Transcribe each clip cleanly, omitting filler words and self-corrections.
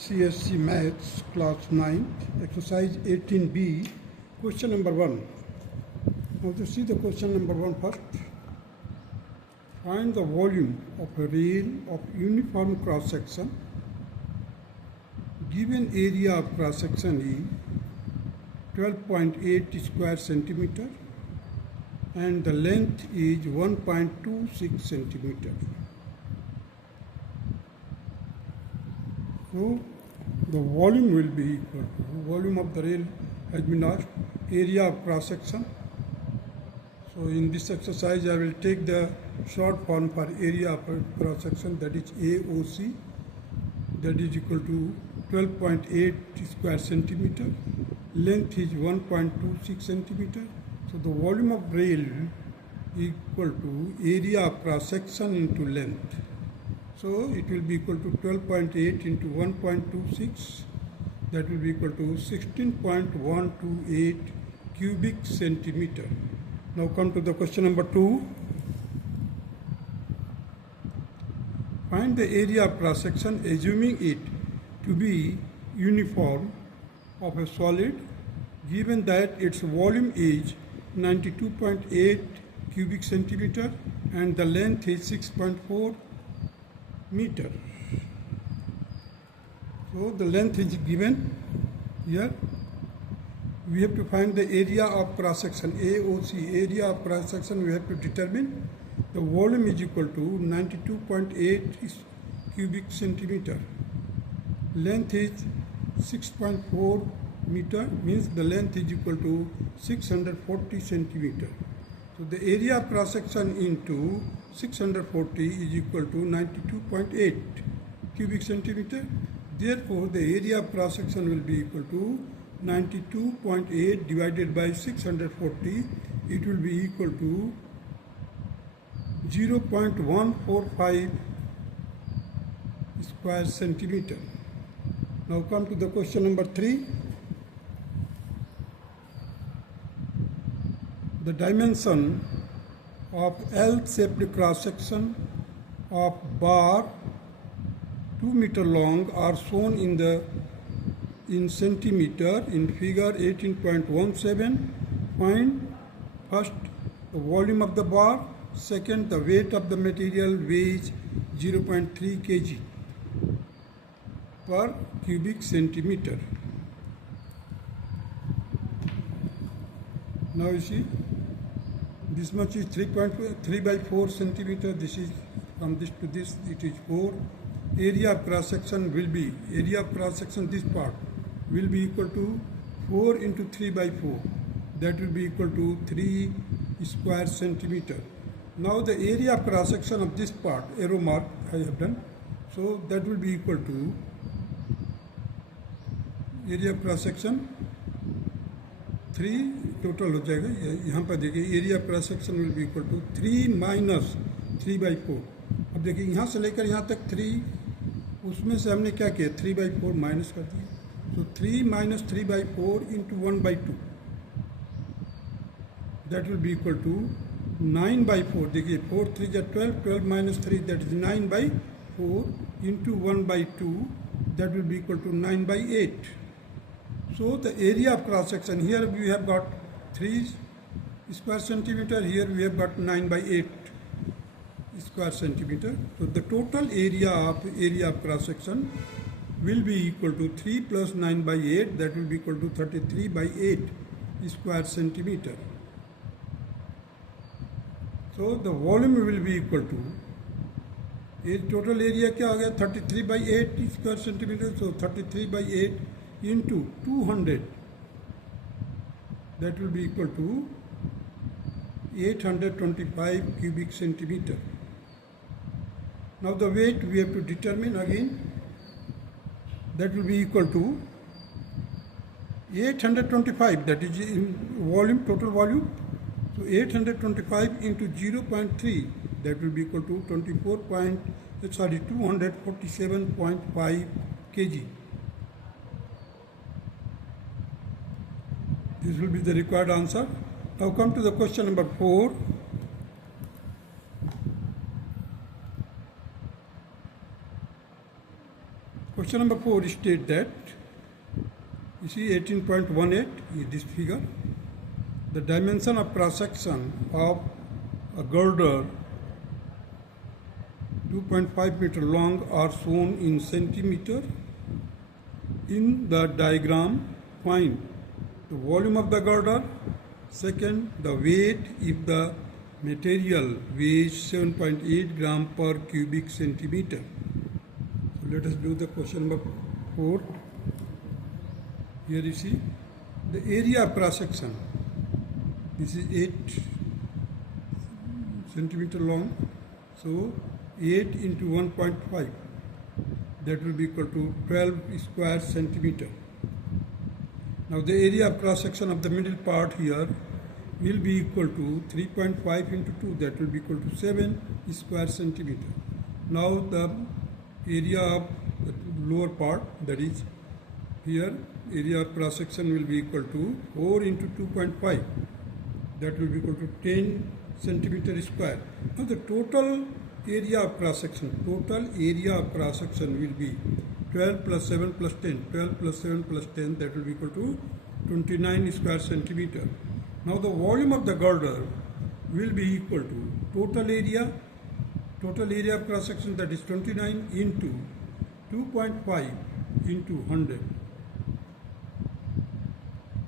ICSE Maths Class 9, Exercise 18B, question number 1. Now to see the question number 1 first. Find the volume of a rail of uniform cross section. Given area of cross section is 12.8 square centimeter and the length is 1.26 centimeter. So the volume will be equal to volume of the rail has been asked, area of cross section. So in this exercise I will take the short form for area of cross section, that is AOC, that is equal to 12.8 square centimeter, length is 1.26 centimeter. So the volume of rail equal to area of cross section into length. So it will be equal to 12.8 into 1.26, that will be equal to 16.128 cubic centimeter. Now come to the question number 2. Find the area of cross section assuming it to be uniform of a solid given that its volume is 92.8 cubic centimeter and the length is 6.4 meter. So the length is given here. We have to find the area of cross section, AOC, area of cross section. We have to determine the volume is equal to 92.8 cubic centimeter. Length is 6.4 meter, means the length is equal to 640 centimeter. So the area of cross section into 640 is equal to 92.8 cubic centimeter. Therefore, the area of cross section will be equal to 92.8 divided by 640. It will be equal to 0.145 square centimeter. Now come to the question number 3. The dimension of L-shaped cross section of bar 2 meter long are shown in centimeter in figure 18.17. Find first the volume of the bar, second the weight of the material weighs 0.3 kg per cubic centimeter. Now you see, this much is 3 by 4 centimeter. This is from this to this, it is 4. Area of cross section will be, area of cross section, this part will be equal to 4 into 3 by 4. That will be equal to 3 square centimeter. Now the area of cross section of this part, arrow mark I have done. So that will be equal to area of cross section 3 total हो जाएगा. यहाँ पर देखिए area cross section will be equal to 3 minus 3 by 4. अब देखिए यहाँ से लेकर यहाँ तक 3, उसमें से हमने क्या किया, 3 बाई 4 माइनस कर दिया. तो 3 minus 3 by 4 into 1 by 2, that will be equal to 9 by 4. देखिए 4 3 जा 12, 12 minus 3 that is 9 by 4 into 1 by 2, that will be equal to 9 by 8. So the area of cross section, here we have got 3 square centimeter, here we have got 9 by 8 square centimeter. So the total area of cross section will be equal to 3 plus 9 by 8, that will be equal to 33 by 8 square centimeter. So the volume will be equal to, total area क्या हो गया, 33 by 8 square centimeter. So 33 by 8 into 200, that will be equal to 825 cubic centimeter. Now the weight we have to determine again, that will be equal to 825, that is in volume, total volume. So 825 into 0.3, that will be equal to 247.5 kg. This will be the required answer. Now come to the question number 4. question number 4 states that, you see 18.18 is this figure. The dimension of cross section of a girder 2.5 meter long are shown in centimeter. In the diagram, find the volume of the girder. Second, the weight if the material weighs 7.8 gram per cubic centimeter. So let us do the question number 4. Here you see the area of cross section. This is 8 centimeter long. So 8 into 1.5, that will be equal to 12 square centimeter. Now the area of cross section of the middle part here will be equal to 3.5 into 2, that will be equal to 7 square centimeter. Now the area of the lower part, that is here, area of cross section will be equal to 4 into 2.5, that will be equal to 10 centimeter square. Now the total area of cross section, will be 12 plus 7 plus 10, 12 plus 7 plus 10, that will be equal to 29 square centimeter. Now the volume of the girder will be equal to total area of cross section, that is 29 into 2.5 into 100.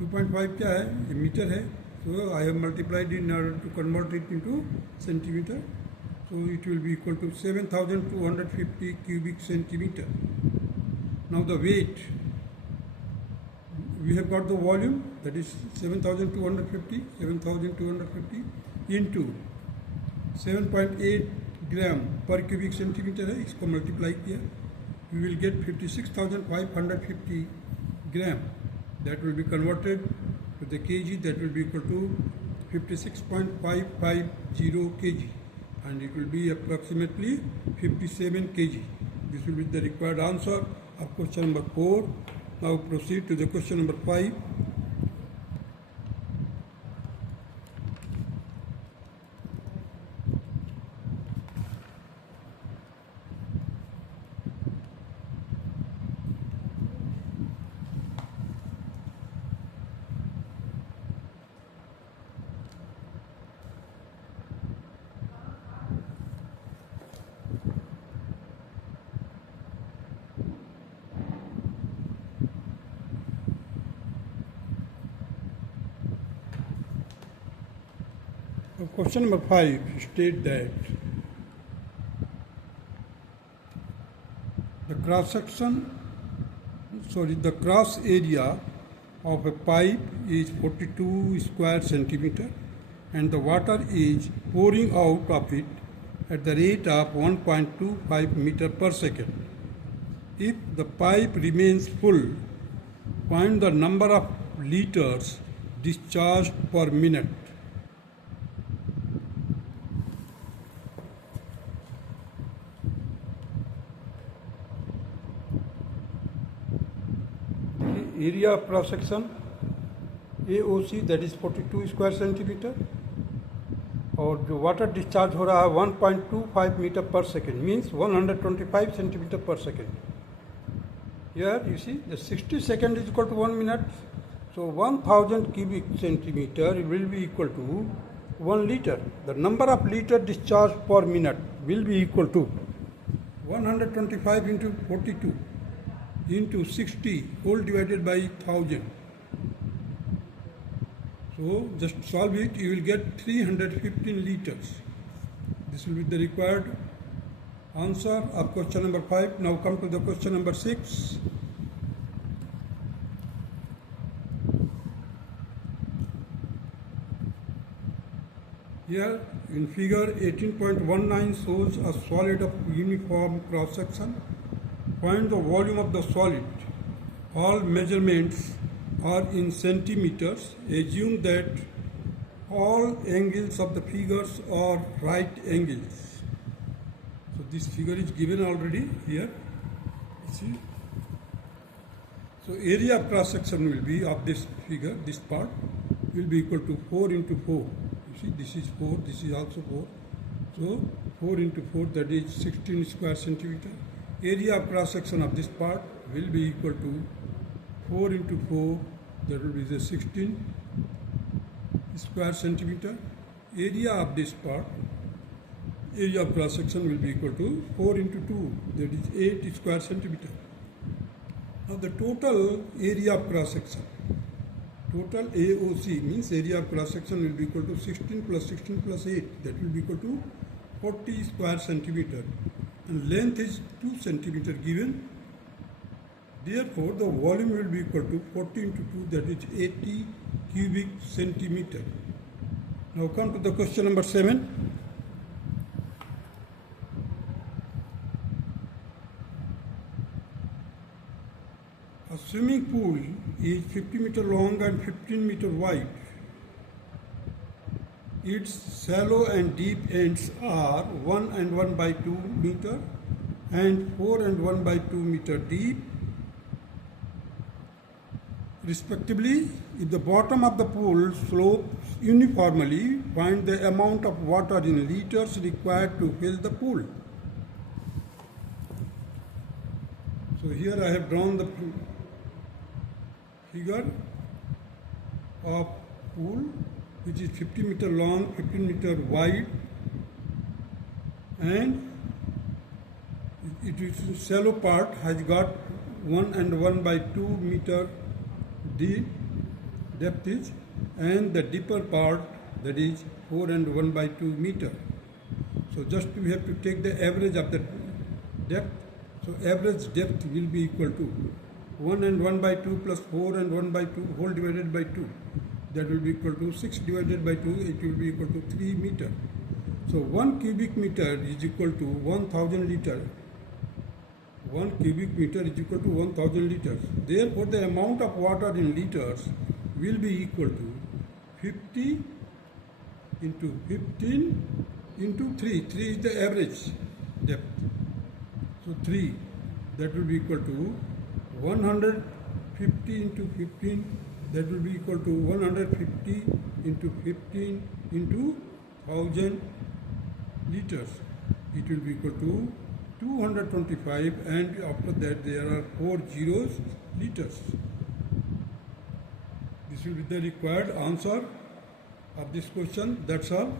2.5 क्या है, ये metre है, so I have multiplied in order to convert it into centimeter. So it will be equal to 7,250 cubic centimeter. Now the weight, we have got the volume, that is 7,250 into 7.8 gram per cubic centimeter है, इसको multiply किया, we will get 56,550 gram. That will be converted to the kg, that will be equal to 56.550 kg, and it will be approximately 57 kg. This will be the required answer of question number 4. Now proceed to the question number 5. Question number 5 states that the cross area of a pipe is 42 square centimeter and the water is pouring out of it at the rate of 1.25 meter per second. If the pipe remains full, find the number of liters discharged per minute. Area of cross section AOC, that is 42 square centimetre, और जो water discharge हो रहा है 1.25 metre पर second, means 125 centimetre पर second. Here you see the 60 second is equal to 1 minute, so 1000 cubic centimeter will be equal to 1 liter. The number of liter discharged per minute will be equal to 125 into 42 into 60 whole divided by 1000. So just solve it, you will get 315 liters. This will be the required answer of question number 5. Now come to the question number 6. Here in figure 18.19 shows a solid of uniform cross section. Find the volume of the solid. All measurements are in centimeters. Assume that all angles of the figures are right angles. So this figure is given already here. You see. So area of cross section will be of this figure, this part will be equal to 4 into 4. You see, this is 4, this is also 4. So 4 into 4, that is 16 square centimeter. area of cross section of this part will be equal to 4 into 4, that will be the 16 square centimeter. Area of this part, area of cross section will be equal to 4 into 2, that is 8 square centimeter. Now the total area of cross section, total AOC means area of cross section will be equal to 16 plus 16 plus 8, that will be equal to 40 square centimeter, and length is 2 centimeter given. Therefore the volume will be equal to 40 into 2, that is 80 cubic centimeter. Now come to the question number 7. A swimming pool is 50 meter long and 15 meter wide. Its shallow and deep ends are 1 and 1 by 2 meter and 4 and 1 by 2 meter deep, respectively. If the bottom of the pool slopes uniformly, find the amount of water in liters required to fill the pool. So here I have drawn the figure of pool which is 50 meter long, 15 meter wide, and it is shallow part has got 1 and 1 by 2 meter deep depth is, and the deeper part, that is 4 and 1 by 2 meter. So just we have to take the average of the depth. So average depth will be equal to 1 and 1 by 2 plus 4 and 1 by 2 whole divided by 2. That will be equal to 6 divided by 2, it will be equal to 3 meter. So 1 cubic meter is equal to 1000 liter. 1 cubic meter is equal to 1000 liters. Therefore the amount of water in liters will be equal to 50 into 15 into 3. 3 is the average depth. So 3, that will be equal to 150 into 15, that will be equal to 150 into 15 into 1000 liters. It will be equal to 225, and after that there are 4 zeros, liters. This will be the required answer of this question. That's all.